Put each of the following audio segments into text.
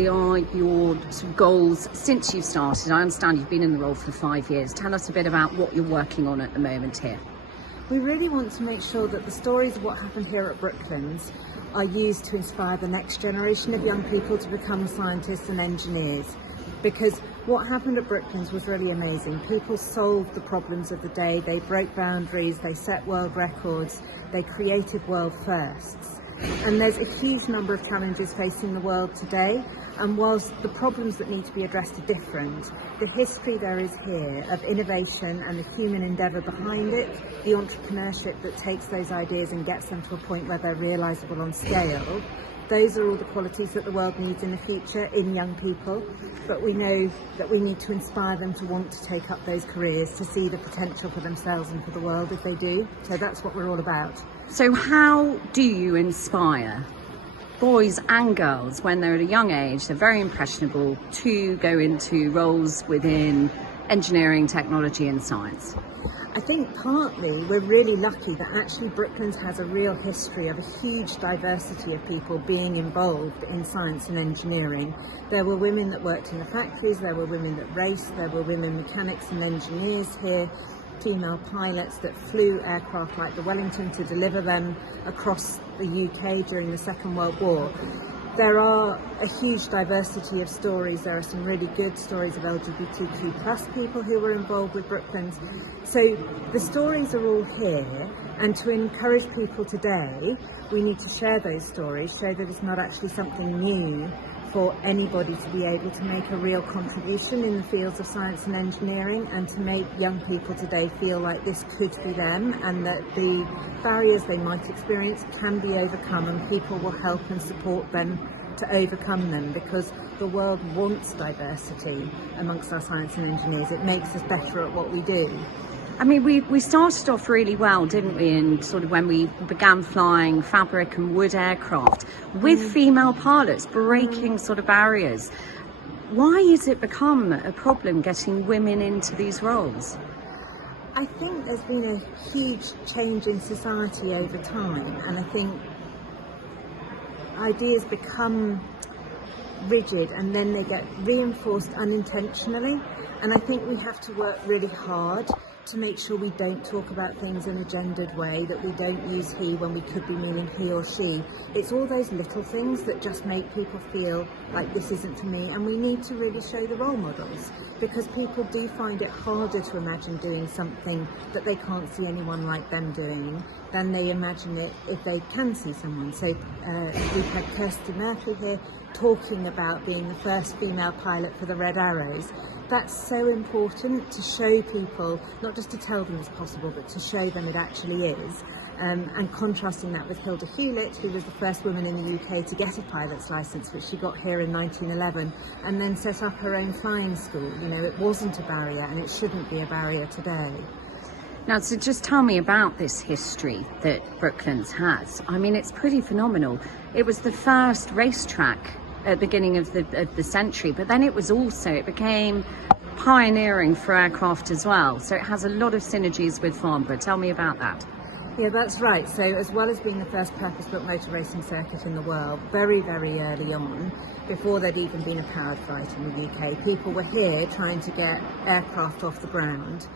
really are your sort of goals since you've started? I understand you've been in the role for 5 years. Tell us a bit about what you're working on at the moment here. We really want to make sure that the stories of what happened here at Brooklands are used to inspire the next generation of young people to become scientists and engineers. Because what happened at Brooklands was really amazing. People solved the problems of the day, they broke boundaries, they set world records, they created world firsts. And there's a huge number of challenges facing the world today, and whilst the problems that need to be addressed are different, the history there is here of innovation and the human endeavour behind it, the entrepreneurship that takes those ideas and gets them to a point where they're realisable on scale, those are all the qualities that the world needs in the future in young people. But we know that we need to inspire them to want to take up those careers, to see the potential for themselves and for the world if they do. So that's what we're all about. So how do you inspire boys and girls when they're at a young age, they're very impressionable, to go into roles within engineering, technology and science? I think partly we're really lucky that actually Brooklands has a real history of a huge diversity of people being involved in science and engineering. There were women that worked in the factories, there were women that raced, there were women mechanics and engineers here, female pilots that flew aircraft like the Wellington to deliver them across the UK during the Second World War. There are a huge diversity of stories. There are some really good stories of LGBTQ plus people who were involved with Brooklands. So the stories are all here, and to encourage people today, we need to share those stories, show that it's not actually something new for anybody to be able to make a real contribution in the fields of science and engineering, and to make young people today feel like this could be them, and that the barriers they might experience can be overcome, and people will help and support them to overcome them, because the world wants diversity amongst our science and engineers. It makes us better at what we do. I mean, we started off really well, didn't we, in sort of when we began flying fabric and wood aircraft with female pilots breaking sort of barriers. Why has it become a problem getting women into these roles? I think there's been a huge change in society over time, and I think ideas become rigid and then they get reinforced unintentionally, and I think we have to work really hard to make sure we don't talk about things in a gendered way, that we don't use he when we could be meaning he or she. It's all those little things that just make people feel like this isn't for me, and we need to really show the role models, because people do find it harder to imagine doing something that they can't see anyone like them doing than they imagine it if they can see someone. So we've had Kirsty Murphy here talking about being the first female pilot for the Red Arrows. That's so important, to show people, not just to tell them it's possible, but to show them it actually is. And contrasting that with Hilda Hewlett, who was the first woman in the UK to get a pilot's licence, which she got here in 1911, and then set up her own flying school. You know, it wasn't a barrier, and it shouldn't be a barrier today. Now, so just tell me about this history that Brooklands has. I mean, it's pretty phenomenal. It was the first racetrack at the beginning of the century, but then it became pioneering for aircraft as well. So it has a lot of synergies with Farnborough. Tell me about that. Yeah, that's right. So as well as being the first purpose-built motor racing circuit in the world, very, very early on, before there'd even been a powered flight in the UK, people were here trying to get aircraft off the ground.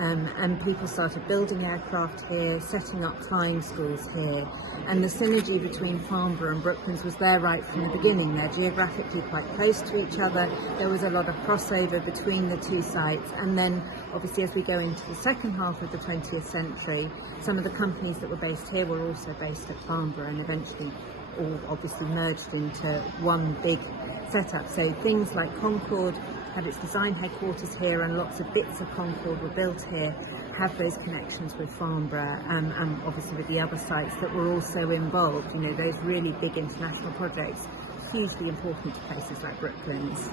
And people started building aircraft here, setting up flying schools here, and the synergy between Farnborough and Brooklands was there right from the beginning. They're geographically quite close to each other. There was a lot of crossover between the two sites, and then obviously as we go into the second half of the 20th century, some of the companies that were based here were also based at Farnborough, and eventually all obviously merged into one big setup. So things like Concorde had its design headquarters here, and lots of bits of Concorde were built here, have those connections with Farnborough, and obviously with the other sites that were also involved. You know, those really big international projects, hugely important to places like Brooklands.